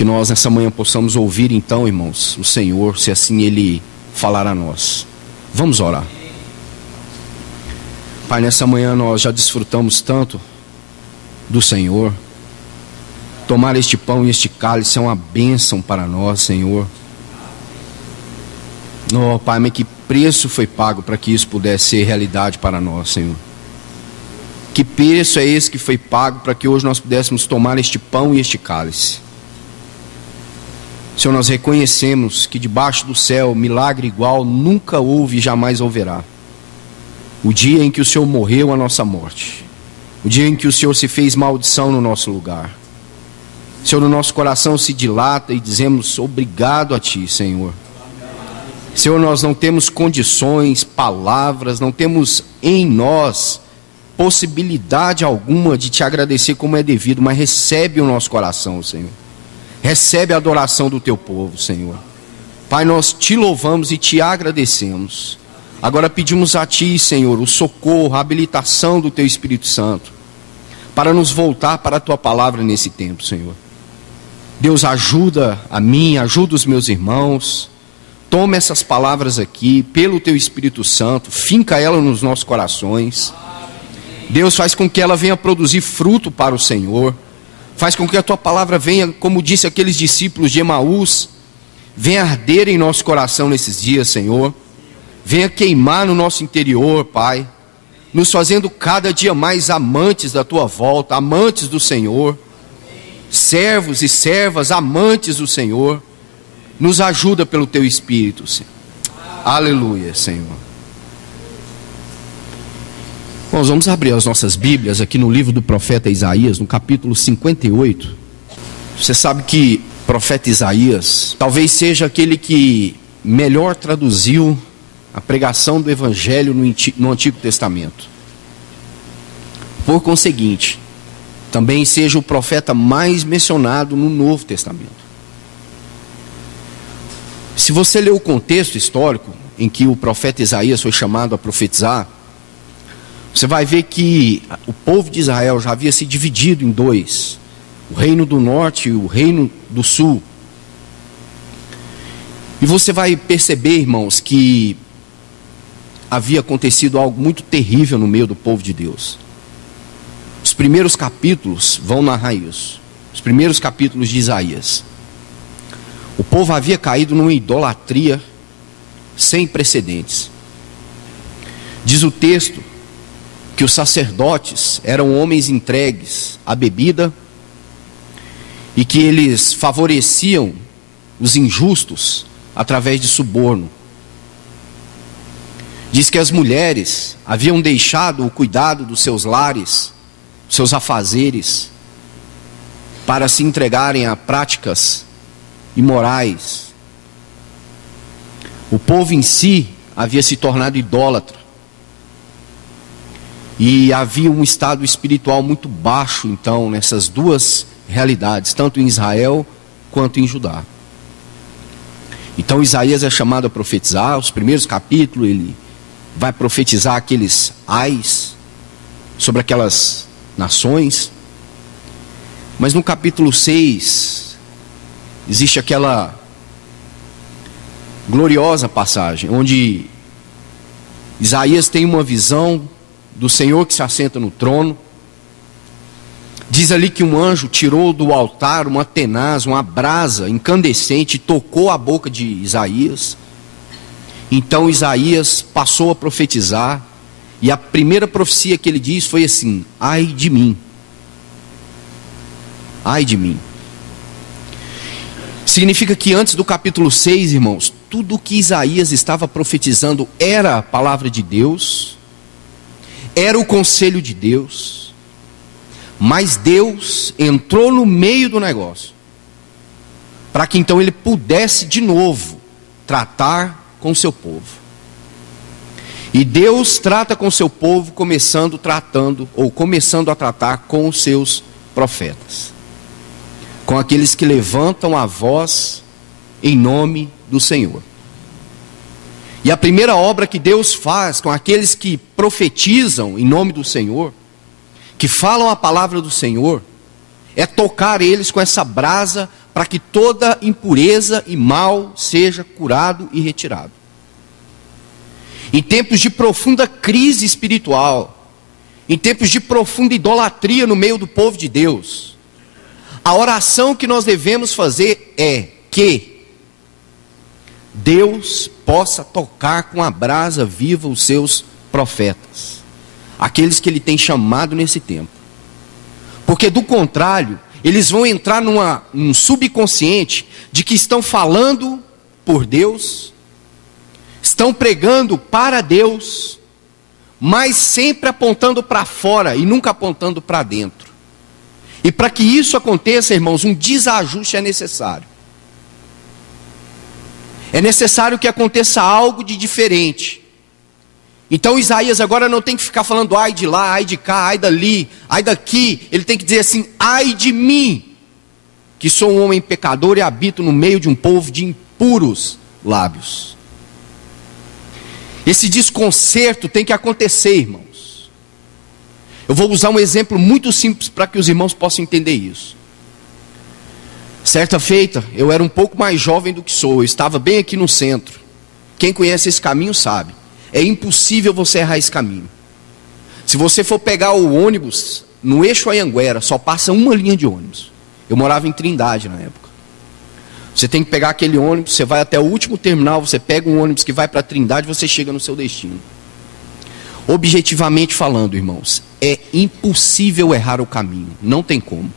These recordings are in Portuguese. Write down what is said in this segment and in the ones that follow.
que nós nessa manhã possamos ouvir então, irmãos, o Senhor, se assim Ele falar a nós. Vamos orar. Pai, nessa manhã nós já desfrutamos tanto do Senhor. Tomar este pão e este cálice é uma bênção para nós, Senhor. Oh, Pai, mas que preço foi pago para que isso pudesse ser realidade para nós, Senhor. Que preço é esse que foi pago para que hoje nós pudéssemos tomar este pão e este cálice? Senhor, nós reconhecemos que debaixo do céu milagre igual nunca houve e jamais houverá. O dia em que o Senhor morreu a nossa morte, o dia em que o Senhor se fez maldição no nosso lugar. Senhor, o nosso coração se dilata e dizemos obrigado a Ti, Senhor. Senhor, nós não temos condições, palavras, não temos em nós possibilidade alguma de Te agradecer como é devido, mas recebe o nosso coração, Senhor. Recebe a adoração do Teu povo, Senhor. Pai, nós Te louvamos e Te agradecemos. Agora pedimos a Ti, Senhor, o socorro, a habilitação do Teu Espírito Santo, para nos voltar para a Tua palavra nesse tempo, Senhor. Deus, ajuda a mim, ajuda os meus irmãos. Toma essas palavras aqui, pelo Teu Espírito Santo, finca ela nos nossos corações. Deus, faz com que ela venha produzir fruto para o Senhor. Faz com que a Tua palavra venha, como disse aqueles discípulos de Emaús, venha arder em nosso coração nesses dias, Senhor. Venha queimar no nosso interior, Pai, nos fazendo cada dia mais amantes da Tua volta, amantes do Senhor, servos e servas, amantes do Senhor. Nos ajuda pelo Teu Espírito, Senhor. Aleluia, Senhor. Nós vamos abrir as nossas Bíblias aqui no livro do profeta Isaías, no capítulo 58. Você sabe que o profeta Isaías talvez seja aquele que melhor traduziu a pregação do Evangelho no Antigo Testamento. Por conseguinte, também seja o profeta mais mencionado no Novo Testamento. Se você ler o contexto histórico em que o profeta Isaías foi chamado a profetizar, você vai ver que o povo de Israel já havia se dividido em dois: o reino do norte e o reino do sul. E você vai perceber, irmãos, que havia acontecido algo muito terrível no meio do povo de Deus. Os primeiros capítulos vão narrar isso. Os primeiros capítulos de Isaías. O povo havia caído numa idolatria sem precedentes. Diz o texto que os sacerdotes eram homens entregues à bebida e que eles favoreciam os injustos através de suborno. Diz que as mulheres haviam deixado o cuidado dos seus lares, seus afazeres, para se entregarem a práticas imorais. O povo em si havia se tornado idólatra. E havia um estado espiritual muito baixo, então, nessas duas realidades, tanto em Israel quanto em Judá. Então Isaías é chamado a profetizar. Os primeiros capítulos ele vai profetizar aqueles ais sobre aquelas nações. Mas no capítulo 6 existe aquela gloriosa passagem onde Isaías tem uma visão do Senhor que se assenta no trono. Diz ali que um anjo tirou do altar uma tenaz, uma brasa incandescente, e tocou a boca de Isaías. Então Isaías passou a profetizar, e a primeira profecia que ele diz foi assim: ai de mim, ai de mim. Significa que antes do capítulo 6, irmãos, tudo o que Isaías estava profetizando era a palavra de Deus, era o conselho de Deus, mas Deus entrou no meio do negócio, para que então ele pudesse de novo tratar com o seu povo. E Deus trata com o seu povo começando a tratar com os seus profetas, com aqueles que levantam a voz em nome do Senhor. E a primeira obra que Deus faz com aqueles que profetizam em nome do Senhor, que falam a palavra do Senhor, é tocar eles com essa brasa para que toda impureza e mal seja curado e retirado. Em tempos de profunda crise espiritual, em tempos de profunda idolatria no meio do povo de Deus, a oração que nós devemos fazer é que Deus possa tocar com a brasa viva os seus profetas, aqueles que Ele tem chamado nesse tempo. Porque do contrário, eles vão entrar num subconsciente de que estão falando por Deus, estão pregando para Deus, mas sempre apontando para fora e nunca apontando para dentro. E para que isso aconteça, irmãos, um desajuste é necessário. É necessário que aconteça algo de diferente. Então Isaías agora não tem que ficar falando ai de lá, ai de cá, ai dali, ai daqui. Ele tem que dizer assim: ai de mim, que sou um homem pecador e habito no meio de um povo de impuros lábios. Esse desconcerto tem que acontecer, irmãos. Eu vou usar um exemplo muito simples para que os irmãos possam entender isso. Certa feita, eu era um pouco mais jovem do que sou, eu estava bem aqui no centro. Quem conhece esse caminho sabe. É impossível você errar esse caminho. Se você for pegar o ônibus no eixo Anhanguera, só passa uma linha de ônibus. Eu morava em Trindade na época. Você tem que pegar aquele ônibus, você vai até o último terminal, você pega um ônibus que vai para Trindade, você chega no seu destino. Objetivamente falando, irmãos, é impossível errar o caminho, não tem como.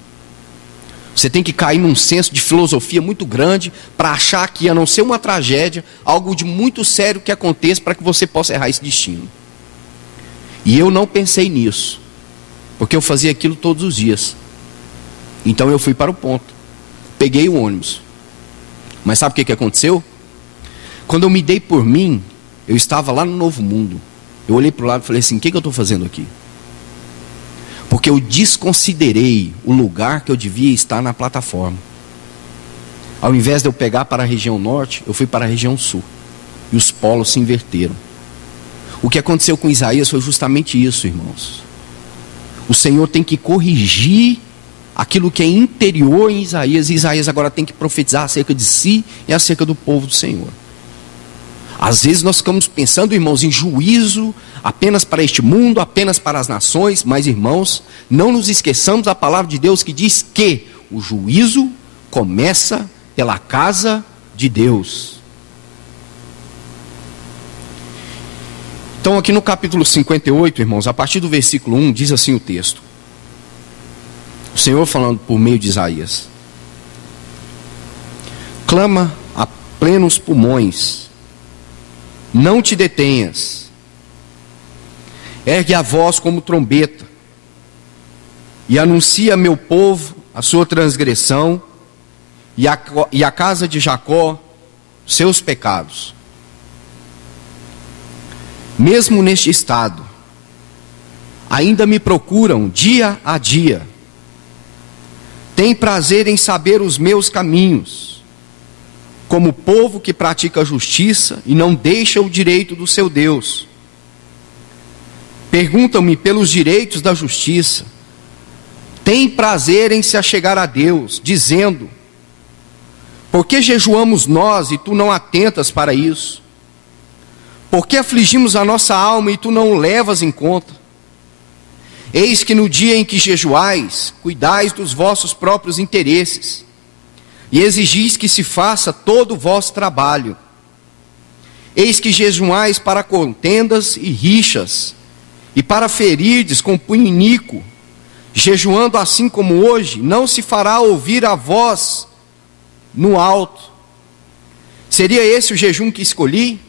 Você tem que cair num senso de filosofia muito grande para achar que, a não ser uma tragédia, algo de muito sério que aconteça para que você possa errar esse destino. E eu não pensei nisso, porque eu fazia aquilo todos os dias. Então eu fui para o ponto, peguei o ônibus. Mas sabe o que aconteceu? Quando eu me dei por mim, eu estava lá no Novo Mundo. Eu olhei para o lado e falei assim: o que eu estou fazendo aqui? Porque eu desconsiderei o lugar que eu devia estar na plataforma. Ao invés de eu pegar para a região norte, eu fui para a região sul. E os polos se inverteram. O que aconteceu com Isaías foi justamente isso, irmãos. O Senhor tem que corrigir aquilo que é interior em Isaías. E Isaías agora tem que profetizar acerca de si e acerca do povo do Senhor. Às vezes nós ficamos pensando, irmãos, em juízo apenas para este mundo, apenas para as nações. Mas, irmãos, não nos esqueçamos da palavra de Deus que diz que o juízo começa pela casa de Deus. Então aqui no capítulo 58, irmãos, a partir do versículo 1, diz assim o texto. O Senhor falando por meio de Isaías: clama a plenos pulmões, não te detenhas, ergue a voz como trombeta, e anuncia a meu povo a sua transgressão, e a casa de Jacó seus pecados. Mesmo neste estado, ainda me procuram dia a dia, tem prazer em saber os meus caminhos, como povo que pratica a justiça e não deixa o direito do seu Deus. Perguntam-me pelos direitos da justiça, tem prazer em se achegar a Deus, dizendo: por que jejuamos nós e tu não atentas para isso? Por que afligimos a nossa alma e tu não o levas em conta? Eis que no dia em que jejuais, cuidais dos vossos próprios interesses, e exigis que se faça todo o vosso trabalho. Eis que jejuais para contendas e rixas, e para ferirdes com punho iníquo. Jejuando assim como hoje, não se fará ouvir a voz no alto. Seria esse o jejum que escolhi?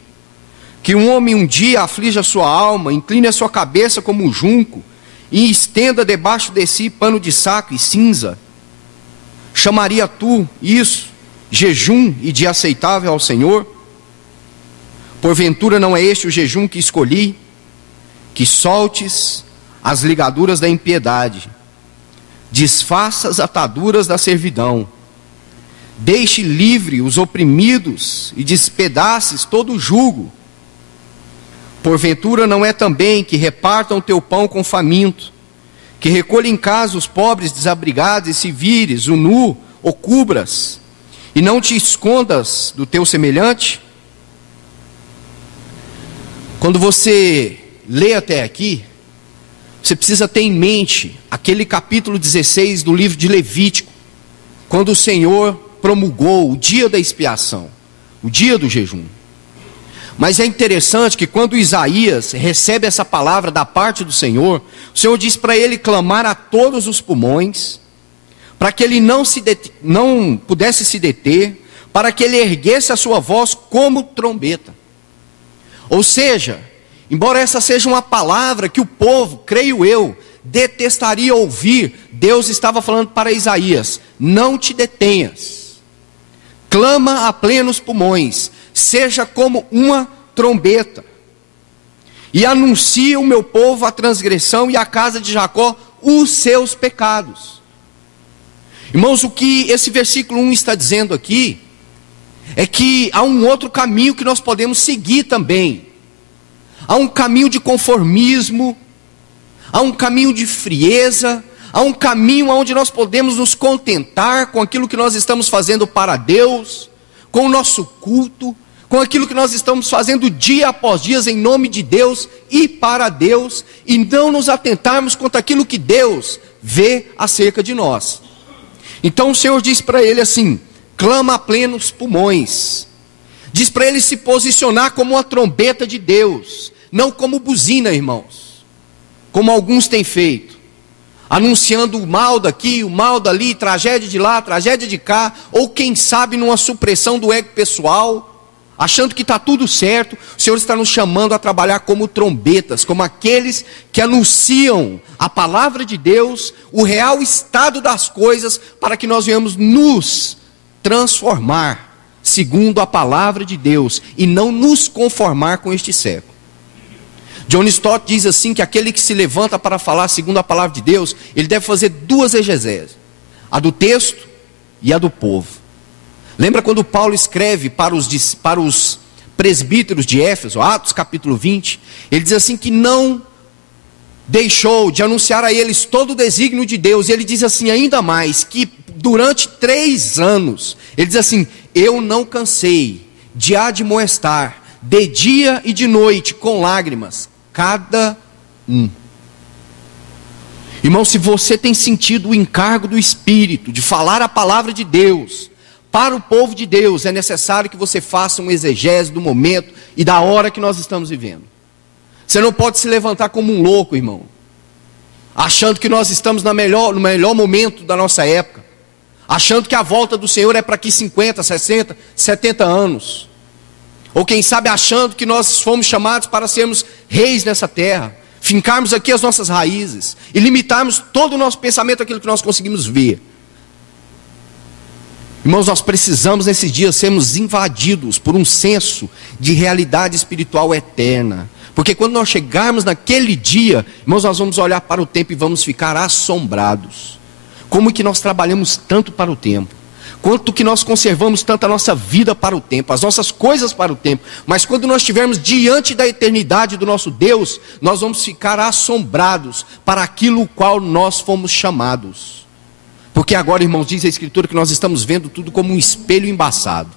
Que um homem um dia aflige a sua alma, incline a sua cabeça como um junco, e estenda debaixo de si pano de saco e cinza? Chamaria tu isso jejum e dia aceitável ao Senhor? Porventura não é este o jejum que escolhi? Que soltes as ligaduras da impiedade, desfaça as ataduras da servidão, deixe livre os oprimidos e despedaces todo o jugo. Porventura não é também que repartam o teu pão com faminto, que recolha em casa os pobres desabrigados, e se vires o nu, ou cubras, e não te escondas do teu semelhante. Quando você lê até aqui, você precisa ter em mente aquele capítulo 16 do livro de Levítico, quando o Senhor promulgou o dia da expiação, o dia do jejum. Mas é interessante que quando Isaías recebe essa palavra da parte do Senhor, o Senhor diz para ele clamar a todos os pulmões, para que ele não pudesse se deter, para que ele erguesse a sua voz como trombeta. Ou seja, embora essa seja uma palavra que o povo, creio eu, detestaria ouvir, Deus estava falando para Isaías: não te detenhas, clama a plenos pulmões, seja como uma trombeta, e anuncia o meu povo a transgressão e a casa de Jacó os seus pecados. Irmãos, o que esse versículo 1 está dizendo aqui é que há um outro caminho que nós podemos seguir também. Há um caminho de conformismo, há um caminho de frieza, há um caminho onde nós podemos nos contentar com aquilo que nós estamos fazendo para Deus, com o nosso culto, com aquilo que nós estamos fazendo dia após dia em nome de Deus e para Deus, e não nos atentarmos quanto aquilo que Deus vê acerca de nós. Então o Senhor diz para ele assim: clama a plenos pulmões. Diz para ele se posicionar como uma trombeta de Deus, não como buzina, irmãos, como alguns têm feito, anunciando o mal daqui, o mal dali, tragédia de lá, tragédia de cá, ou quem sabe numa supressão do ego pessoal, achando que está tudo certo. O Senhor está nos chamando a trabalhar como trombetas, como aqueles que anunciam a palavra de Deus, o real estado das coisas, para que nós venhamos nos transformar segundo a palavra de Deus, e não nos conformar com este século. John Stott diz assim, que aquele que se levanta para falar segundo a palavra de Deus, ele deve fazer duas exegese, a do texto e a do povo. Lembra quando Paulo escreve para os presbíteros de Éfeso, Atos capítulo 20, ele diz assim que não deixou de anunciar a eles todo o desígnio de Deus, e ele diz assim ainda mais, que durante 3 anos, ele diz assim: eu não cansei de admoestar, de dia e de noite, com lágrimas, cada um. Irmão, se você tem sentido o encargo do Espírito, de falar a palavra de Deus, para o povo de Deus, é necessário que você faça um exegese do momento e da hora que nós estamos vivendo. Você não pode se levantar como um louco, irmão, achando que nós estamos no melhor momento da nossa época, achando que a volta do Senhor é para aqui 50, 60, 70 anos. Ou quem sabe achando que nós fomos chamados para sermos reis nessa terra, fincarmos aqui as nossas raízes e limitarmos todo o nosso pensamento àquilo que nós conseguimos ver. Irmãos, nós precisamos nesses dias sermos invadidos por um senso de realidade espiritual eterna. Porque quando nós chegarmos naquele dia, irmãos, nós vamos olhar para o tempo e vamos ficar assombrados. Como que nós trabalhamos tanto para o tempo, quanto que nós conservamos tanto a nossa vida para o tempo, as nossas coisas para o tempo. Mas quando nós estivermos diante da eternidade do nosso Deus, nós vamos ficar assombrados para aquilo o qual nós fomos chamados. Porque agora, irmãos, diz a Escritura que nós estamos vendo tudo como um espelho embaçado.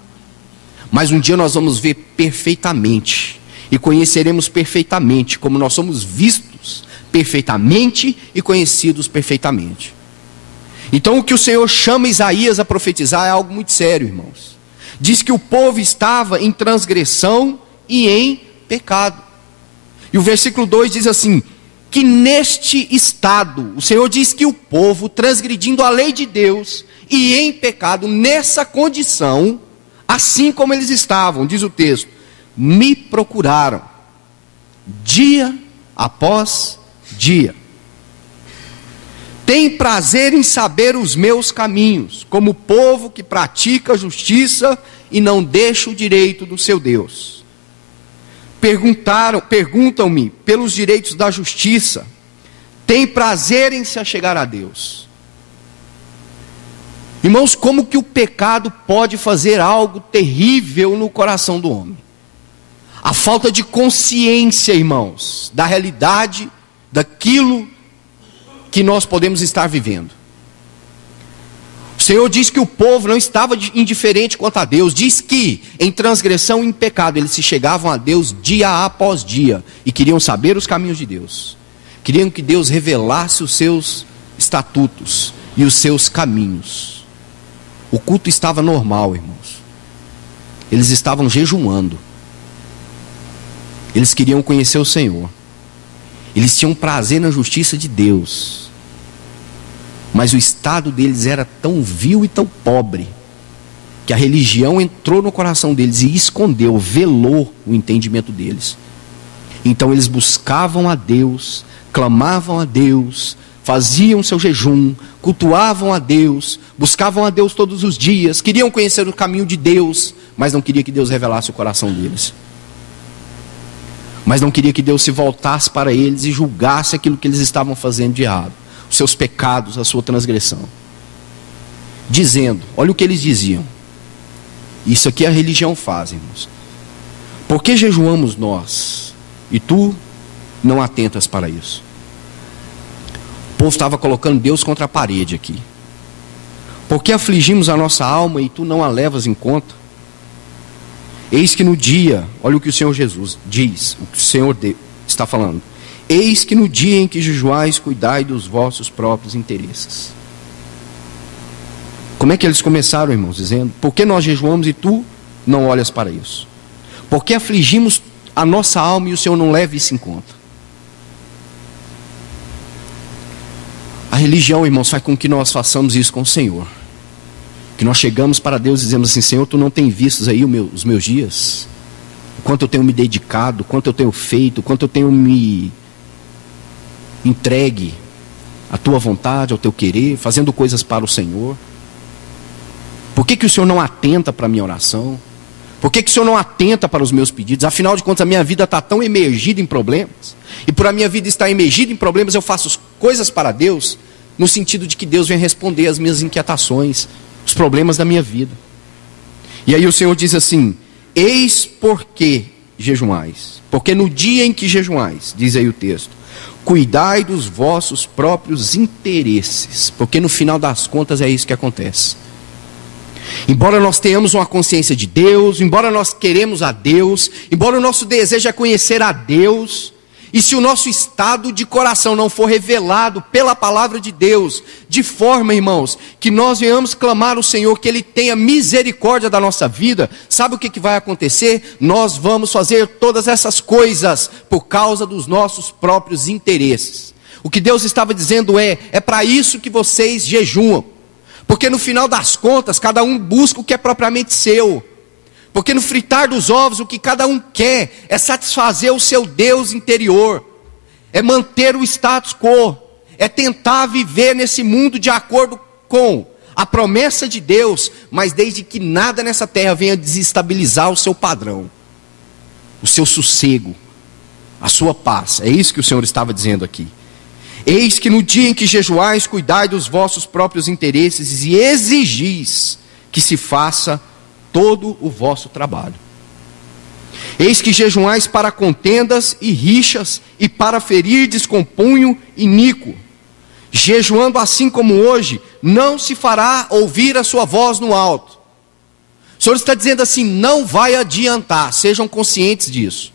Mas um dia nós vamos ver perfeitamente, e conheceremos perfeitamente, como nós somos vistos perfeitamente e conhecidos perfeitamente. Então o que o Senhor chama Isaías a profetizar é algo muito sério, irmãos. Diz que o povo estava em transgressão e em pecado. E o versículo 2 diz assim, que neste estado, o Senhor diz que o povo, transgredindo a lei de Deus e em pecado, nessa condição, assim como eles estavam, diz o texto, me procuraram, dia após dia. Tem prazer em saber os meus caminhos, como povo que pratica a justiça e não deixa o direito do seu Deus. Perguntam-me pelos direitos da justiça, tem prazer em se achegar a Deus. Irmãos, como que o pecado pode fazer algo terrível no coração do homem? A falta de consciência, irmãos, da realidade, daquilo que nós podemos estar vivendo. Senhor diz que o povo não estava indiferente quanto a Deus. Diz que em transgressão e em pecado eles se chegavam a Deus dia após dia e queriam saber os caminhos de Deus. Queriam que Deus revelasse os seus estatutos e os seus caminhos. O culto estava normal, irmãos. Eles estavam jejuando. Eles queriam conhecer o Senhor. Eles tinham prazer na justiça de Deus. Mas o estado deles era tão vil e tão pobre, que a religião entrou no coração deles e escondeu, velou o entendimento deles. Então eles buscavam a Deus, clamavam a Deus, faziam seu jejum, cultuavam a Deus, buscavam a Deus todos os dias, queriam conhecer o caminho de Deus, mas não queria que Deus revelasse o coração deles. Mas não queria que Deus se voltasse para eles e julgasse aquilo que eles estavam fazendo de errado, os seus pecados, a sua transgressão. Dizendo, olha o que eles diziam. Isso aqui a religião faz, irmãos. Por que jejuamos nós e tu não atentas para isso? O povo estava colocando Deus contra a parede aqui. Por que afligimos a nossa alma e tu não a levas em conta? Eis que no dia, olha o que o Senhor Jesus diz, o que o Senhor está falando. Eis que no dia em que jejuais, cuidai dos vossos próprios interesses. Como é que eles começaram, irmãos? Dizendo, por que nós jejuamos e tu não olhas para isso? Por que afligimos a nossa alma e o Senhor não leva isso em conta? A religião, irmãos, faz com que nós façamos isso com o Senhor. Que nós chegamos para Deus e dizemos assim, Senhor, tu não tem visto aí os meus dias? O quanto eu tenho me dedicado, o quanto eu tenho feito, o quanto eu tenho me entregue à tua vontade, ao teu querer, fazendo coisas para o Senhor. Por que o Senhor não atenta para a minha oração? Por que o Senhor não atenta para os meus pedidos? Afinal de contas, a minha vida está tão emergida em problemas, e por a minha vida estar emergida em problemas, eu faço coisas para Deus, no sentido de que Deus vem responder às minhas inquietações, os problemas da minha vida. E aí o Senhor diz assim, eis porque jejuais, porque no dia em que jejuais, diz aí o texto, cuidai dos vossos próprios interesses, porque no final das contas é isso que acontece. Embora nós tenhamos uma consciência de Deus, embora nós queremos a Deus, embora o nosso desejo é conhecer a Deus, e se o nosso estado de coração não for revelado pela palavra de Deus, de forma, irmãos, que nós venhamos clamar ao Senhor, que Ele tenha misericórdia da nossa vida, sabe o que vai acontecer? Nós vamos fazer todas essas coisas por causa dos nossos próprios interesses. O que Deus estava dizendo é para isso que vocês jejuam, porque no final das contas, cada um busca o que é propriamente seu. Porque no fritar dos ovos, o que cada um quer é satisfazer o seu Deus interior, é manter o status quo, é tentar viver nesse mundo de acordo com a promessa de Deus, mas desde que nada nessa terra venha desestabilizar o seu padrão, o seu sossego, a sua paz. É isso que o Senhor estava dizendo aqui. Eis que no dia em que jejuais, cuidai dos vossos próprios interesses e exigis que se faça todo o vosso trabalho. Eis que jejuais para contendas e rixas, e para ferirdes com punho iníquo. Jejuando assim como hoje, não se fará ouvir a sua voz no alto. O Senhor está dizendo assim, não vai adiantar, sejam conscientes disso.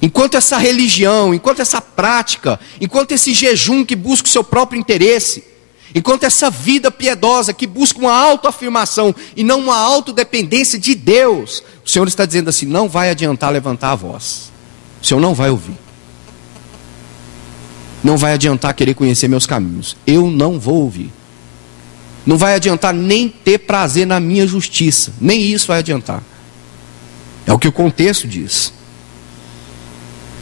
Enquanto essa religião, enquanto essa prática, enquanto esse jejum que busca o seu próprio interesse, enquanto essa vida piedosa que busca uma autoafirmação e não uma autodependência de Deus, o Senhor está dizendo assim, não vai adiantar levantar a voz. O Senhor não vai ouvir. Não vai adiantar querer conhecer meus caminhos. Eu não vou ouvir. Não vai adiantar nem ter prazer na minha justiça. Nem isso vai adiantar. É o que o contexto diz.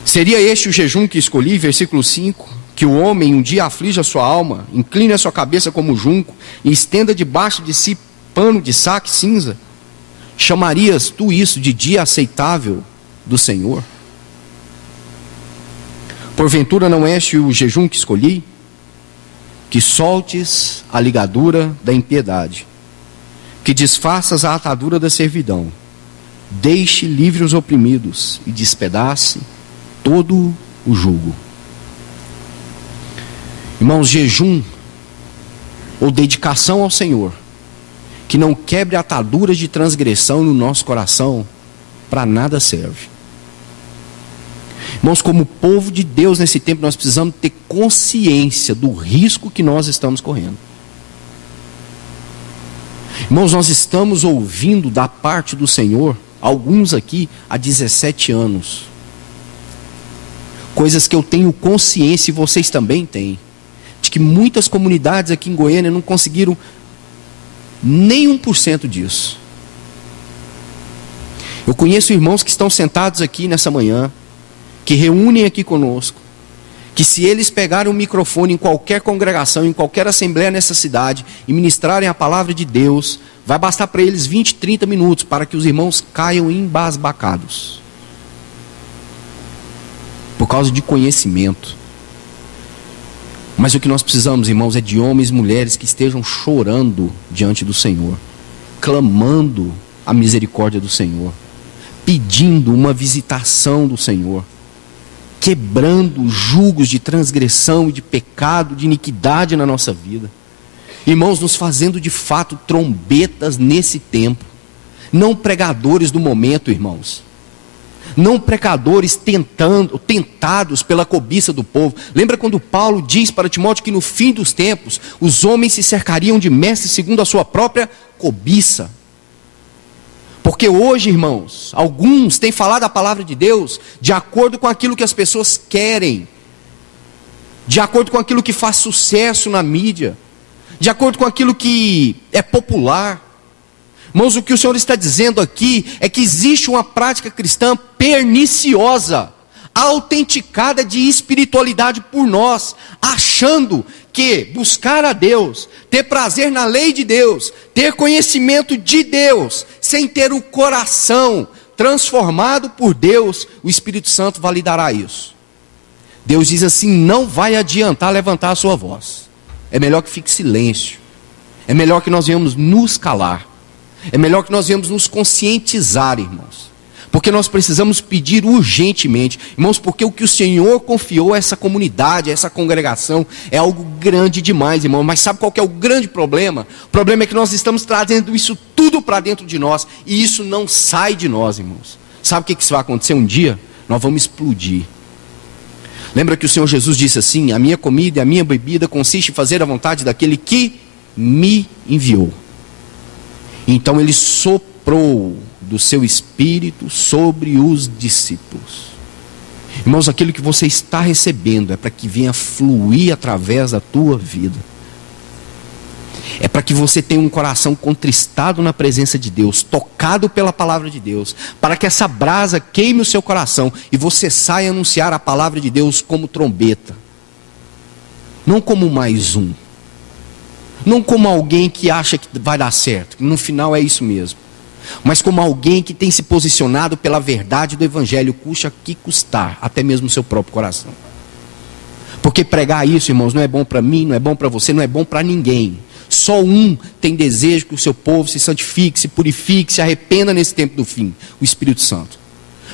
Seria este o jejum que escolhi, versículo 5, que o homem um dia aflige a sua alma, incline a sua cabeça como junco, e estenda debaixo de si pano de saco e cinza? Chamarias tu isso de dia aceitável do Senhor? Porventura não é este o jejum que escolhi? Que soltes a ligadura da impiedade, que desfaças a atadura da servidão, deixe livre os oprimidos e despedace todo o jugo. Irmãos, jejum ou dedicação ao Senhor, que não quebre ataduras de transgressão no nosso coração, para nada serve. Irmãos, como povo de Deus nesse tempo, nós precisamos ter consciência do risco que nós estamos correndo. Irmãos, nós estamos ouvindo da parte do Senhor, alguns aqui há 17 anos, coisas que eu tenho consciência e vocês também têm, de que muitas comunidades aqui em Goiânia não conseguiram nem 1% disso. Eu conheço irmãos que estão sentados aqui nessa manhã, que reúnem aqui conosco, que se eles pegarem um microfone em qualquer congregação, em qualquer assembleia nessa cidade, e ministrarem a palavra de Deus, vai bastar para eles 20, 30 minutos, para que os irmãos caiam embasbacados, por causa de conhecimento. Mas o que nós precisamos, irmãos, é de homens e mulheres que estejam chorando diante do Senhor, clamando a misericórdia do Senhor, pedindo uma visitação do Senhor, quebrando julgos de transgressão e de pecado, de iniquidade na nossa vida. Irmãos, nos fazendo de fato trombetas nesse tempo, não pregadores do momento, irmãos, não pregadores tentados pela cobiça do povo. Lembra quando Paulo diz para Timóteo que no fim dos tempos os homens se cercariam de mestres segundo a sua própria cobiça? Porque hoje, irmãos, alguns têm falado a palavra de Deus de acordo com aquilo que as pessoas querem, de acordo com aquilo que faz sucesso na mídia, de acordo com aquilo que é popular. Irmãos, o que o Senhor está dizendo aqui é que existe uma prática cristã perniciosa, autenticada de espiritualidade por nós, achando que buscar a Deus, ter prazer na lei de Deus, ter conhecimento de Deus, sem ter o coração transformado por Deus, o Espírito Santo validará isso. Deus diz assim: não vai adiantar levantar a sua voz, é melhor que fique silêncio, é melhor que nós venhamos nos calar, é melhor que nós venhamos nos conscientizar, irmãos, porque nós precisamos pedir urgentemente, irmãos, porque o que o Senhor confiou a essa comunidade, a essa congregação, é algo grande demais, irmão. Mas sabe qual que é o grande problema? O problema é que nós estamos trazendo isso tudo para dentro de nós, e isso não sai de nós, irmãos. Sabe o que isso vai acontecer um dia? Nós vamos explodir. Lembra que o Senhor Jesus disse assim: a minha comida e a minha bebida consiste em fazer a vontade daquele que me enviou. Então ele soprou do seu Espírito sobre os discípulos. Irmãos, aquilo que você está recebendo é para que venha fluir através da tua vida. É para que você tenha um coração contristado na presença de Deus, tocado pela palavra de Deus, para que essa brasa queime o seu coração e você saia anunciar a palavra de Deus como trombeta, não como mais um, não como alguém que acha que vai dar certo, que no final é isso mesmo, mas como alguém que tem se posicionado pela verdade do Evangelho, custa que custar, até mesmo o seu próprio coração. Porque pregar isso, irmãos, não é bom para mim, não é bom para você, não é bom para ninguém. Só um tem desejo que o seu povo se santifique, se purifique, se arrependa nesse tempo do fim: o Espírito Santo.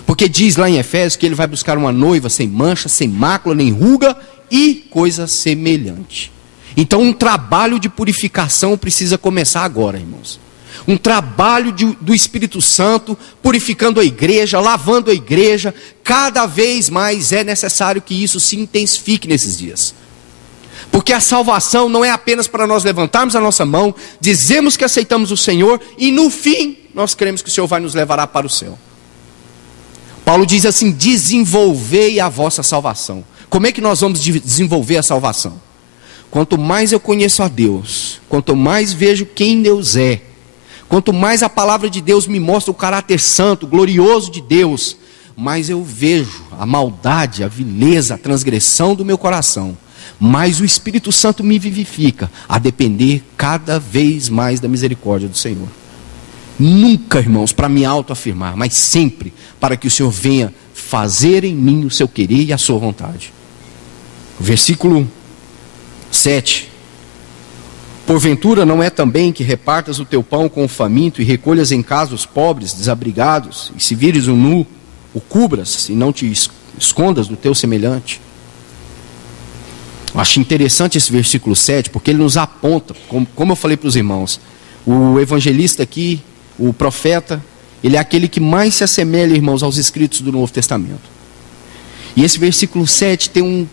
Porque diz lá em Efésios que ele vai buscar uma noiva sem mancha, sem mácula, nem ruga e coisa semelhante. Então um trabalho de purificação precisa começar agora, irmãos. Um trabalho do Espírito Santo, purificando a igreja, lavando a igreja. Cada vez mais é necessário que isso se intensifique nesses dias. Porque a salvação não é apenas para nós levantarmos a nossa mão, dizemos que aceitamos o Senhor e no fim nós cremos que o Senhor vai nos levar para o céu. Paulo diz assim: desenvolvei a vossa salvação. Como é que nós vamos desenvolver a salvação? Quanto mais eu conheço a Deus, quanto mais vejo quem Deus é, quanto mais a palavra de Deus me mostra o caráter santo, glorioso de Deus, mais eu vejo a maldade, a vileza, a transgressão do meu coração, mais o Espírito Santo me vivifica, a depender cada vez mais da misericórdia do Senhor. Nunca, irmãos, para me autoafirmar, mas sempre para que o Senhor venha fazer em mim o seu querer e a sua vontade. Versículo 7. Porventura não é também que repartas o teu pão com o faminto e recolhas em casa os pobres, desabrigados, e se vires o nu, o cubras e não te escondas do teu semelhante? Eu acho interessante esse versículo 7, porque ele nos aponta, como eu falei para os irmãos, o evangelista aqui, o profeta, ele é aquele que mais se assemelha, irmãos, aos escritos do Novo Testamento. E esse versículo 7 tem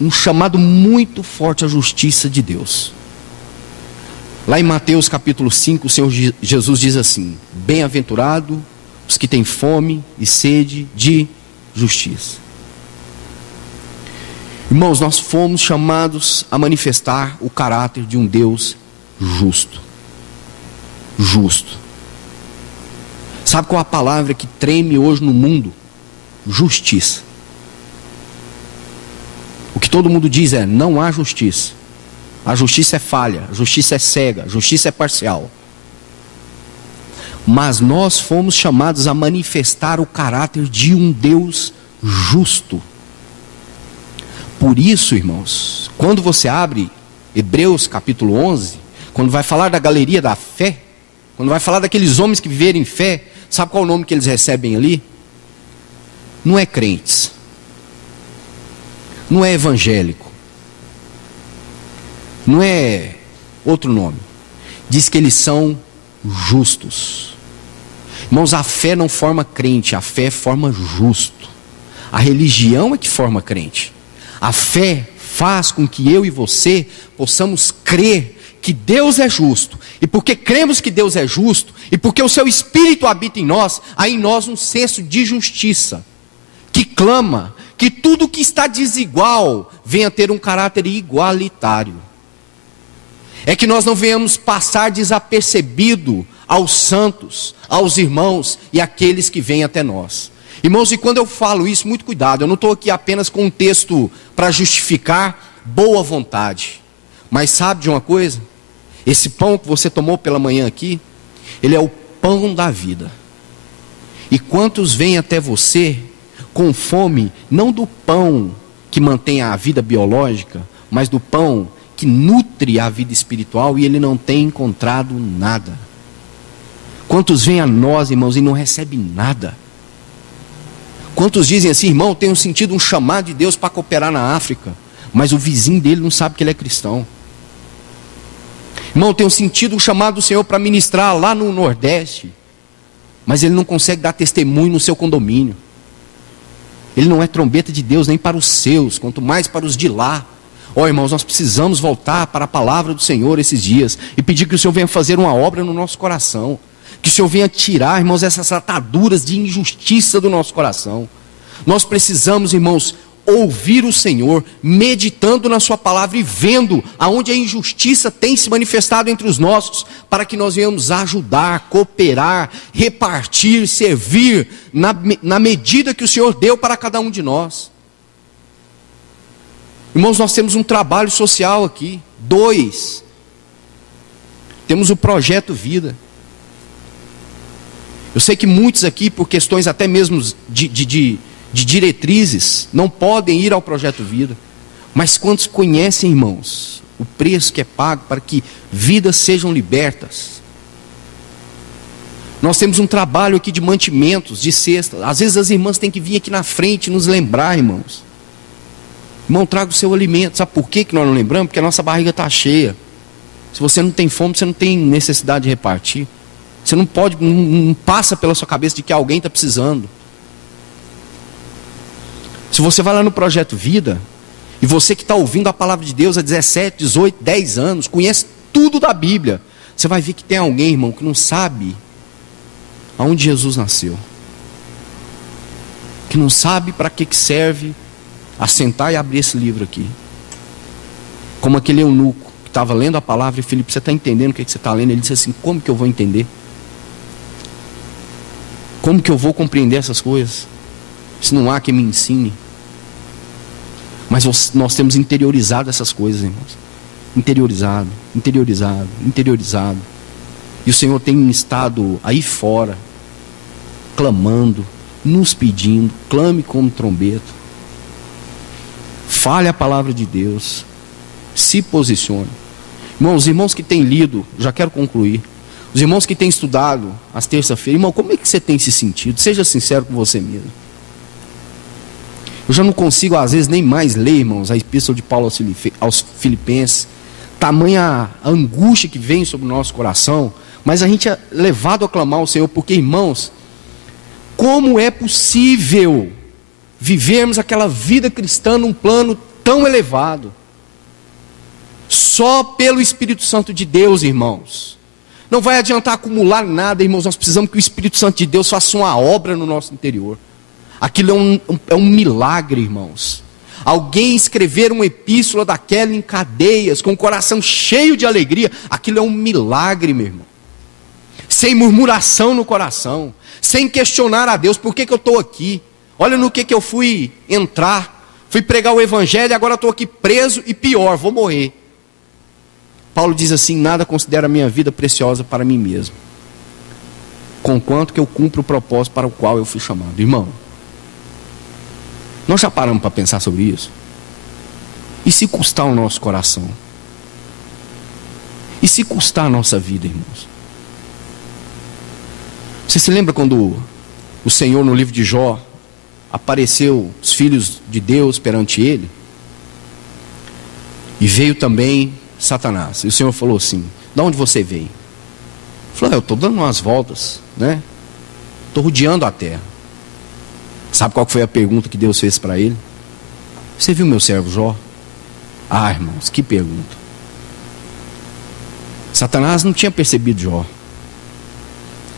um chamado muito forte à justiça de Deus. Lá em Mateus capítulo 5, o Senhor Jesus diz assim: bem-aventurado os que têm fome e sede de justiça. Irmãos, nós fomos chamados a manifestar o caráter de um Deus justo. Justo. Sabe qual é a palavra que treme hoje no mundo? Justiça. O que todo mundo diz é: não há justiça. A justiça é falha, a justiça é cega, a justiça é parcial. Mas nós fomos chamados a manifestar o caráter de um Deus justo. Por isso, irmãos, quando você abre Hebreus capítulo 11, quando vai falar da galeria da fé, quando vai falar daqueles homens que viveram em fé, sabe qual é o nome que eles recebem ali? Não é crentes, não é evangélico, não é outro nome. Diz que eles são justos. Irmãos, a fé não forma crente, a fé forma justo. A religião é que forma crente. A fé faz com que eu e você possamos crer que Deus é justo. E porque cremos que Deus é justo, e porque o seu Espírito habita em nós, há em nós um senso de justiça, que clama que tudo que está desigual venha ter um caráter igualitário. É que nós não venhamos passar desapercebido aos santos, aos irmãos e àqueles que vêm até nós. Irmãos, e quando eu falo isso, muito cuidado, eu não estou aqui apenas com um texto para justificar boa vontade. Mas sabe de uma coisa? Esse pão que você tomou pela manhã aqui, ele é o pão da vida. E quantos vêm até você com fome, não do pão que mantém a vida biológica, mas do pão que nutre a vida espiritual, e ele não tem encontrado nada. Quantos vêm a nós, irmãos, e não recebem nada? Quantos dizem assim: irmão, tenho sentido um chamado de Deus para cooperar na África, mas o vizinho dele não sabe que ele é cristão. Irmão, tenho sentido um chamado do Senhor para ministrar lá no Nordeste, mas ele não consegue dar testemunho no seu condomínio. Ele não é trombeta de Deus nem para os seus, quanto mais para os de lá. Ó, irmãos, nós precisamos voltar para a palavra do Senhor esses dias e pedir que o Senhor venha fazer uma obra no nosso coração. Que o Senhor venha tirar, irmãos, essas ataduras de injustiça do nosso coração. Nós precisamos, irmãos, ouvir o Senhor, meditando na sua palavra e vendo aonde a injustiça tem se manifestado entre os nossos, para que nós venhamos ajudar, cooperar, repartir, servir na medida que o Senhor deu para cada um de nós. Irmãos, nós temos um trabalho social aqui. 2, temos o Projeto Vida. Eu sei que muitos aqui, por questões até mesmo de diretrizes, não podem ir ao Projeto Vida. Mas quantos conhecem, irmãos, o preço que é pago para que vidas sejam libertas? Nós temos um trabalho aqui de mantimentos, de cesta. Às vezes as irmãs têm que vir aqui na frente nos lembrar, irmãos. Irmão, traga o seu alimento. Sabe por que nós não lembramos? Porque a nossa barriga está cheia. Se você não tem fome, você não tem necessidade de repartir. Você não pode, não passa pela sua cabeça de que alguém está precisando. Se você vai lá no Projeto Vida, e você que está ouvindo a palavra de Deus há 17, 18, 10 anos, conhece tudo da Bíblia, você vai ver que tem alguém, irmão, que não sabe aonde Jesus nasceu. Que não sabe para que serve assentar e abrir esse livro aqui. Como aquele eunuco que estava lendo a palavra e Filipe, você está entendendo o que você está lendo? Ele disse assim: como que eu vou entender? Como que eu vou compreender essas coisas? Se não há quem me ensine. Mas nós temos interiorizado essas coisas, irmãos. Interiorizado, interiorizado, interiorizado. E o Senhor tem estado aí fora, clamando, nos pedindo: clame como trombeta. Fale a palavra de Deus. Se posicione. Irmãos, os irmãos que têm lido, já quero concluir. Os irmãos que têm estudado às terça-feiras, irmão, como é que você tem se sentido? Seja sincero com você mesmo. Eu já não consigo, às vezes, nem mais ler, irmãos, a epístola de Paulo aos Filipenses. Tamanha angústia que vem sobre o nosso coração, mas a gente é levado a clamar ao Senhor, porque, irmãos, como é possível vivermos aquela vida cristã num plano tão elevado? Só pelo Espírito Santo de Deus, irmãos. Não vai adiantar acumular nada, irmãos. Nós precisamos que o Espírito Santo de Deus faça uma obra no nosso interior. Aquilo é um milagre, irmãos. Alguém escrever uma epístola daquela em cadeias, com o coração cheio de alegria, aquilo é um milagre, meu irmão. Sem murmuração no coração, sem questionar a Deus, por que eu estou aqui? Olha no que eu fui entrar, fui pregar o Evangelho e agora estou aqui preso e pior, vou morrer. Paulo diz assim: nada considero a minha vida preciosa para mim mesmo, conquanto que eu cumpro o propósito para o qual eu fui chamado. Irmão, nós já paramos para pensar sobre isso? E se custar o nosso coração? E se custar a nossa vida, irmãos? Você se lembra quando o Senhor, no livro de Jó, apareceu os filhos de Deus perante ele? E veio também Satanás. E o Senhor falou assim: de onde você veio? Ele falou: eu estou dando umas voltas, né? Estou rodeando a terra. Sabe qual foi a pergunta que Deus fez para ele? Você viu meu servo Jó? Ah, irmãos, que pergunta. Satanás não tinha percebido Jó.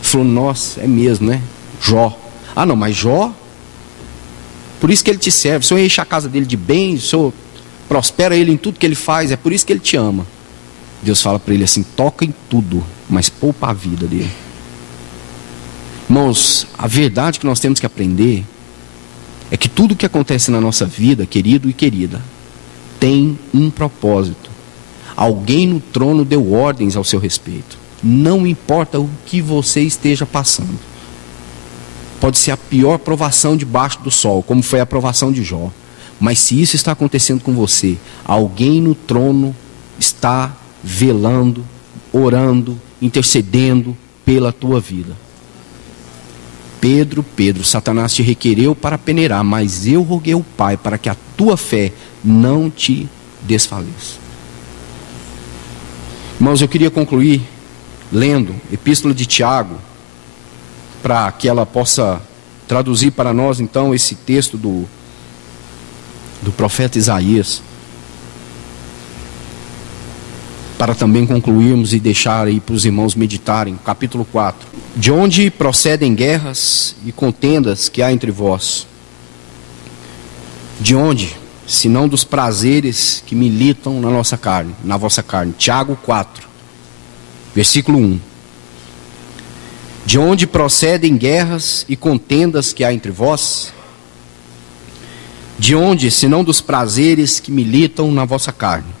Falou: nossa, é mesmo, né? Jó. Ah, não, mas Jó, por isso que ele te serve. O Senhor enche a casa dele de bem, o Senhor prospera ele em tudo que ele faz, é por isso que ele te ama. Deus fala para ele assim: toca em tudo, mas poupa a vida dele. Irmãos, a verdade que nós temos que aprender é que tudo que acontece na nossa vida, querido e querida, tem um propósito. Alguém no trono deu ordens ao seu respeito. Não importa o que você esteja passando. Pode ser a pior provação debaixo do sol, como foi a provação de Jó. Mas se isso está acontecendo com você, alguém no trono está velando, orando, intercedendo pela tua vida. Pedro, Satanás te requereu para peneirar, mas eu roguei ao Pai para que a tua fé não te desfaleça. Irmãos, eu queria concluir lendo a Epístola de Tiago, para que ela possa traduzir para nós então esse texto do profeta Isaías, para também concluirmos e deixar aí para os irmãos meditarem. Capítulo 4. De onde procedem guerras e contendas que há entre vós? De onde, senão dos prazeres que militam na vossa carne. Tiago 4, versículo 1. De onde procedem guerras e contendas que há entre vós? De onde, senão dos prazeres que militam na vossa carne?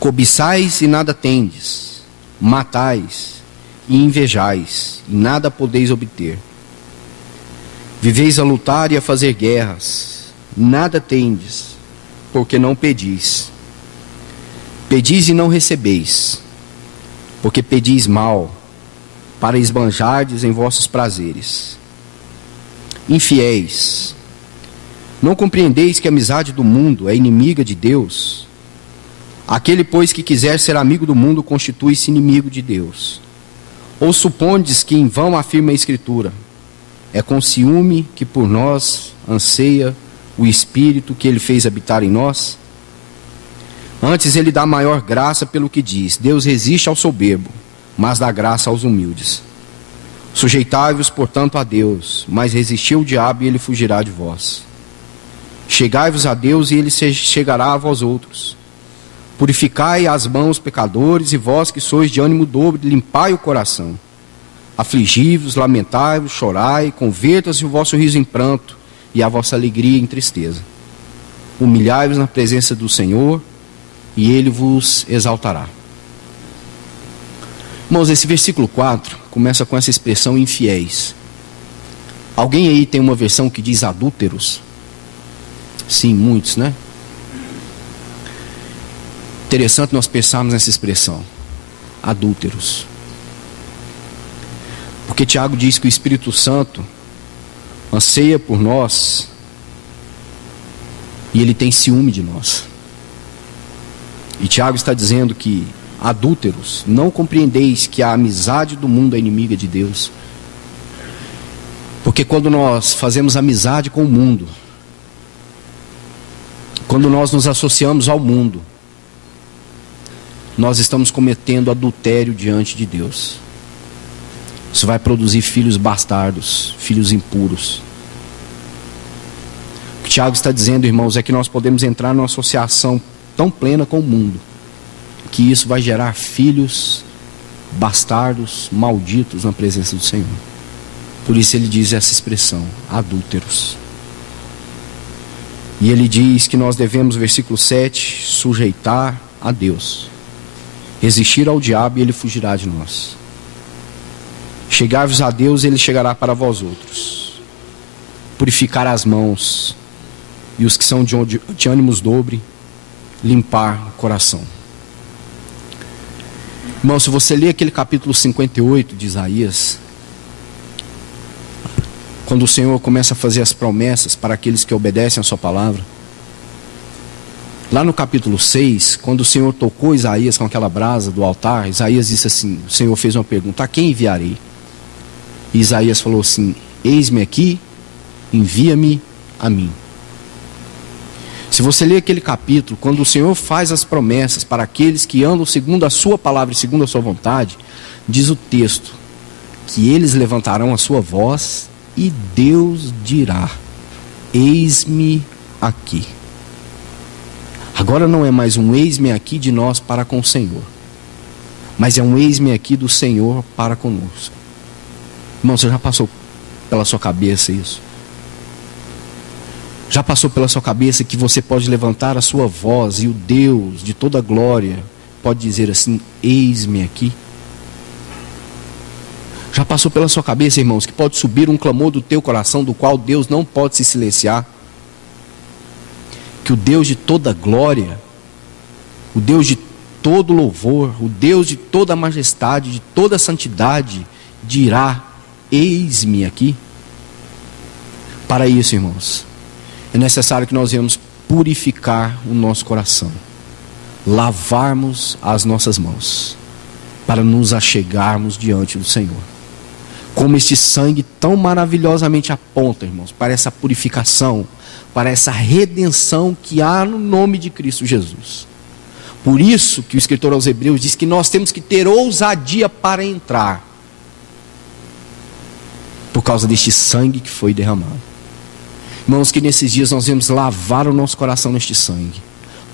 Cobiçais e nada tendes, matais e invejais, e nada podeis obter. Viveis a lutar e a fazer guerras, nada tendes, porque não pedis. Pedis e não recebeis, porque pedis mal, para esbanjardes em vossos prazeres. Infiéis, não compreendeis que a amizade do mundo é inimiga de Deus? Aquele, pois, que quiser ser amigo do mundo, constitui-se inimigo de Deus. Ou supondes que em vão afirma a Escritura: é com ciúme que por nós anseia o Espírito que Ele fez habitar em nós? Antes Ele dá maior graça, pelo que diz: Deus resiste ao soberbo, mas dá graça aos humildes. Sujeitai-vos, portanto, a Deus, mas resisti ao diabo e ele fugirá de vós. Chegai-vos a Deus e ele chegará a vós outros. Purificai as mãos, pecadores, e vós que sois de ânimo dobre, limpai o coração. Afligi-vos, lamentai-vos, chorai, converta-se o vosso riso em pranto e a vossa alegria em tristeza. Humilhai-vos na presença do Senhor e Ele vos exaltará. Irmãos, esse versículo 4 começa com essa expressão infiéis. Alguém aí tem uma versão que diz adúlteros? Sim, muitos, né? Interessante nós pensarmos nessa expressão, adúlteros. Porque Tiago diz que o Espírito Santo anseia por nós E Ele tem ciúme de nós. E Tiago está dizendo que, adúlteros, não compreendeis que a amizade do mundo é inimiga de Deus. Porque quando nós fazemos amizade com o mundo, quando nós nos associamos ao mundo, nós estamos cometendo adultério diante de Deus. Isso vai produzir filhos bastardos, filhos impuros. O que Tiago está dizendo, irmãos, é que nós podemos entrar numa associação tão plena com o mundo, que isso vai gerar filhos bastardos, malditos na presença do Senhor. Por isso ele diz essa expressão, adúlteros. E ele diz que nós devemos, versículo 7, sujeitar a Deus, resistir ao diabo e ele fugirá de nós. Chegar-vos a Deus, ele chegará para vós outros. Purificar as mãos, e os que são de ânimos dobre, limpar o coração. Irmão, se você ler aquele capítulo 58 de Isaías, quando o Senhor começa a fazer as promessas para aqueles que obedecem a sua palavra, lá no capítulo 6, quando o Senhor tocou Isaías com aquela brasa do altar, Isaías disse assim, o Senhor fez uma pergunta, a quem enviarei? E Isaías falou assim, eis-me aqui, envia-me a mim. Se você ler aquele capítulo, quando o Senhor faz as promessas para aqueles que andam segundo a sua palavra e segundo a sua vontade, diz o texto, que eles levantarão a sua voz e Deus dirá, eis-me aqui. Agora não é mais um eis-me aqui de nós para com o Senhor, mas é um eis-me aqui do Senhor para conosco. Irmão, você já passou pela sua cabeça isso? Já passou pela sua cabeça que você pode levantar a sua voz e o Deus de toda glória pode dizer assim, eis-me aqui? Já passou pela sua cabeça, irmãos, que pode subir um clamor do teu coração, do qual Deus não pode se silenciar? Que o Deus de toda glória, o Deus de todo louvor, o Deus de toda majestade, de toda santidade, dirá, eis-me aqui? Para isso, irmãos, é necessário que nós venhamos purificar o nosso coração, lavarmos as nossas mãos, para nos achegarmos diante do Senhor. Como este sangue tão maravilhosamente aponta, irmãos, para essa purificação, para essa redenção que há no nome de Cristo Jesus. Por isso que o escritor aos Hebreus diz que nós temos que ter ousadia para entrar, por causa deste sangue que foi derramado. Irmãos, que nesses dias nós vamos lavar o nosso coração neste sangue,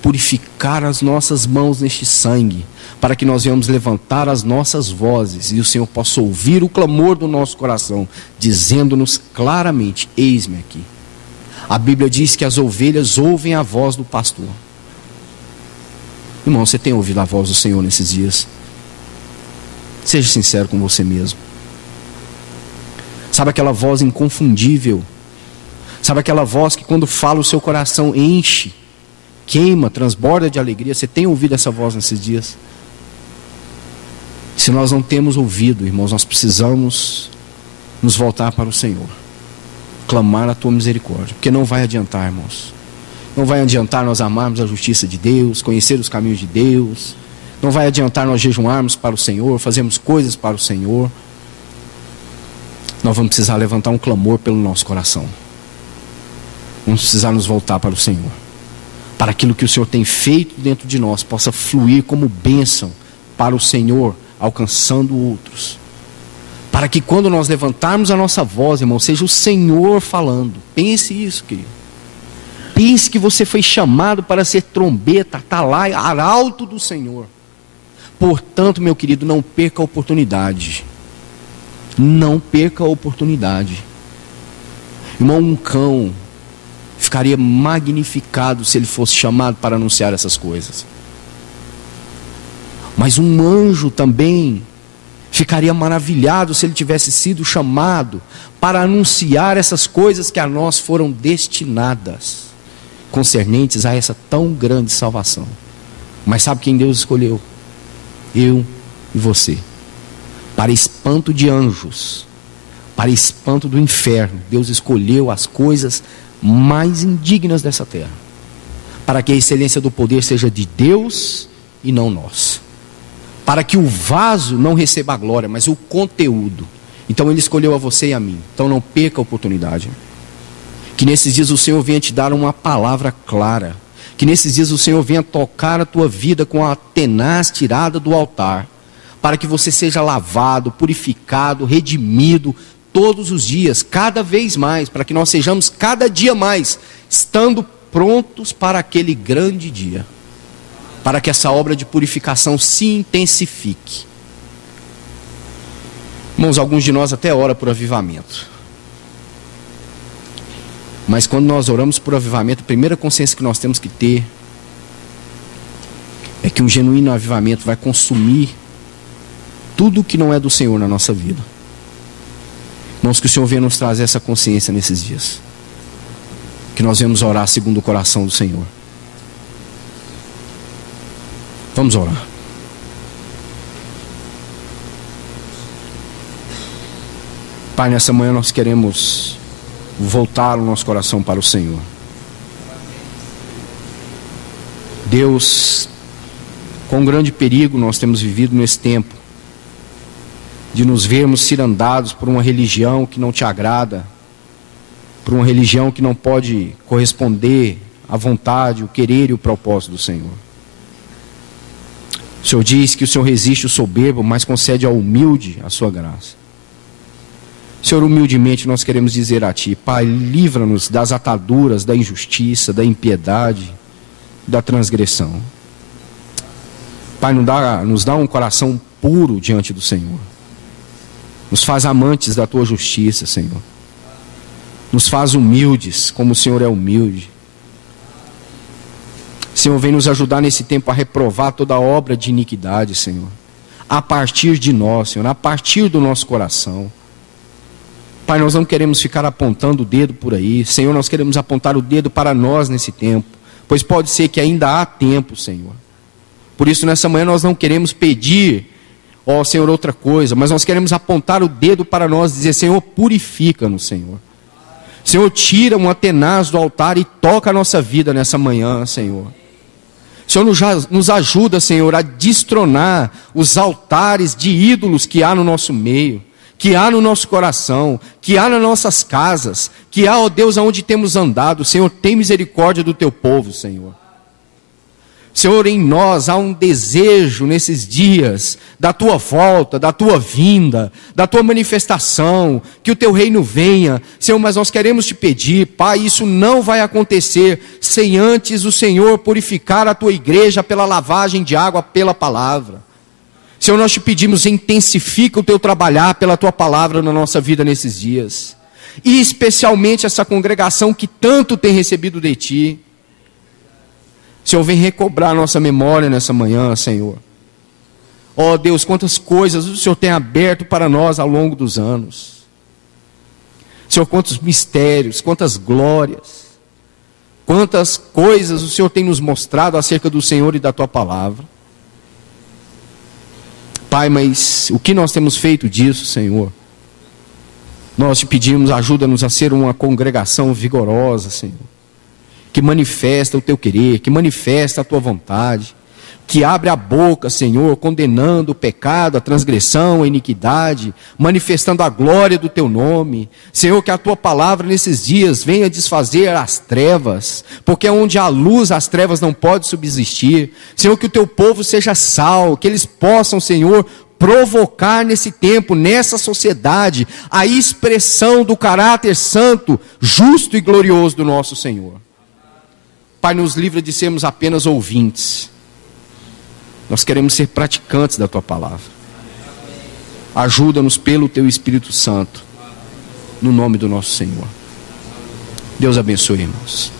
purificar as nossas mãos neste sangue, para que nós venhamos levantar as nossas vozes e o Senhor possa ouvir o clamor do nosso coração, dizendo-nos claramente, eis-me aqui. A Bíblia diz que as ovelhas ouvem a voz do pastor. Irmão, você tem ouvido a voz do Senhor nesses dias? Seja sincero com você mesmo. Sabe aquela voz inconfundível? Sabe aquela voz que quando fala o seu coração enche, queima, transborda de alegria? Você tem ouvido essa voz nesses dias? Se nós não temos ouvido, irmãos, nós precisamos nos voltar para o Senhor, clamar a tua misericórdia, porque não vai adiantar, irmãos. Não vai adiantar nós amarmos a justiça de Deus, conhecer os caminhos de Deus. Não vai adiantar nós jejuarmos para o Senhor, fazermos coisas para o Senhor. Nós vamos precisar levantar um clamor pelo nosso coração. Vamos precisar nos voltar para o Senhor, para aquilo que o Senhor tem feito dentro de nós possa fluir como bênção para o Senhor, alcançando outros. Para que quando nós levantarmos a nossa voz, irmão, seja o Senhor falando. Pense isso, querido. Pense que você foi chamado para ser trombeta, atalai, arauto do Senhor. Portanto, meu querido, não perca a oportunidade. Não perca a oportunidade. Irmão, um cão ficaria magnificado se ele fosse chamado para anunciar essas coisas. Mas um anjo também ficaria maravilhado se ele tivesse sido chamado para anunciar essas coisas que a nós foram destinadas, concernentes a essa tão grande salvação. Mas sabe quem Deus escolheu? Eu e você. Para espanto de anjos, para espanto do inferno, Deus escolheu as coisas mais indignas dessa terra. para que a excelência do poder seja de Deus e não nós, para que o vaso não receba a glória, mas o conteúdo. Então Ele escolheu a você e a mim, então não perca a oportunidade. Que nesses dias o Senhor venha te dar uma palavra clara, que nesses dias o Senhor venha tocar a tua vida com a tenaz tirada do altar, para que você seja lavado, purificado, redimido todos os dias, cada vez mais, para que nós sejamos cada dia mais, estando prontos para aquele grande dia, para que essa obra de purificação se intensifique. Irmãos, alguns de nós até oram por avivamento, mas quando nós oramos por avivamento, a primeira consciência que nós temos que ter é que um genuíno avivamento vai consumir tudo que não é do Senhor na nossa vida. Irmãos, que o Senhor venha nos trazer essa consciência nesses dias, que nós venhamos orar segundo o coração do Senhor. Vamos orar. Pai, nessa manhã nós queremos voltar o nosso coração para o Senhor. Deus, com grande perigo nós temos vivido nesse tempo, de nos vermos cirandados por uma religião que não te agrada, por uma religião que não pode corresponder à vontade, o querer e o propósito do Senhor. O Senhor diz que o Senhor resiste o soberbo, mas concede ao humilde a sua graça. Senhor, humildemente nós queremos dizer a Ti, Pai, livra-nos das ataduras, da injustiça, da impiedade, da transgressão. Pai, nos dá um coração puro diante do Senhor. Nos faz amantes da Tua justiça, Senhor. Nos faz humildes, como o Senhor é humilde. Senhor, vem nos ajudar nesse tempo a reprovar toda obra de iniquidade, Senhor. A partir de nós, Senhor, a partir do nosso coração. Pai, nós não queremos ficar apontando o dedo por aí. Senhor, nós queremos apontar o dedo para nós nesse tempo, pois pode ser que ainda há tempo, Senhor. Por isso, nessa manhã nós não queremos pedir, ó Senhor, outra coisa, mas nós queremos apontar o dedo para nós e dizer, Senhor, purifica-nos, Senhor. Senhor, tira uma tenaz do altar e toca a nossa vida nessa manhã, Senhor. Senhor, nos ajuda, Senhor, a destronar os altares de ídolos que há no nosso meio, que há no nosso coração, que há nas nossas casas, que há, ó Deus, aonde temos andado. Senhor, tem misericórdia do Teu povo, Senhor. Senhor, em nós há um desejo nesses dias da Tua volta, da Tua vinda, da Tua manifestação, que o Teu reino venha. Senhor, mas nós queremos Te pedir, Pai, isso não vai acontecer sem antes o Senhor purificar a Tua igreja pela lavagem de água, pela palavra. Senhor, nós Te pedimos, intensifica o Teu trabalhar pela Tua palavra na nossa vida nesses dias. E especialmente essa congregação que tanto tem recebido de Ti. Senhor, vem recobrar nossa memória nessa manhã, Senhor. Ó Deus, quantas coisas o Senhor tem aberto para nós ao longo dos anos. Senhor, quantos mistérios, quantas glórias, quantas coisas o Senhor tem nos mostrado acerca do Senhor e da Tua palavra. Pai, mas o que nós temos feito disso, Senhor? Nós Te pedimos, ajuda-nos a ser uma congregação vigorosa, Senhor, que manifesta o Teu querer, que manifesta a Tua vontade, que abre a boca, Senhor, condenando o pecado, a transgressão, a iniquidade, manifestando a glória do Teu nome. Senhor, que a Tua palavra nesses dias venha desfazer as trevas, porque onde há luz, as trevas não podem subsistir. Senhor, que o Teu povo seja sal, que eles possam, Senhor, provocar nesse tempo, nessa sociedade, a expressão do caráter santo, justo e glorioso do nosso Senhor. Pai, nos livra de sermos apenas ouvintes. Nós queremos ser praticantes da Tua palavra. Ajuda-nos pelo Teu Espírito Santo, no nome do nosso Senhor. Deus abençoe, irmãos.